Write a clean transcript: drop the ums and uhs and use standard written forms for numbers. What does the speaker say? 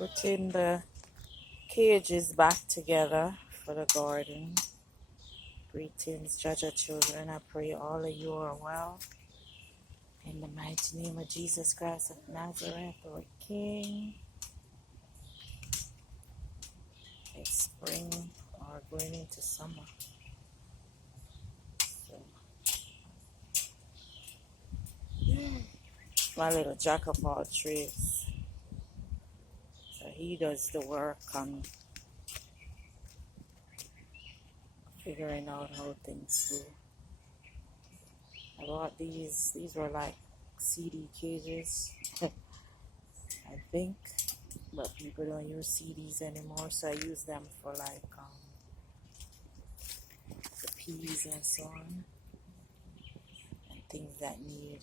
Putting the cages back together for the garden. Greetings, Jaja children. I pray all of you are well. In the mighty name of Jesus Christ of Nazareth, our King. It's spring or going into summer. So, my little jack of all trades. So he does the work on figuring out how things go. I bought these. These were like CD cages, I think. But people don't use CDs anymore, so I use them for like the peas and so on, and things that need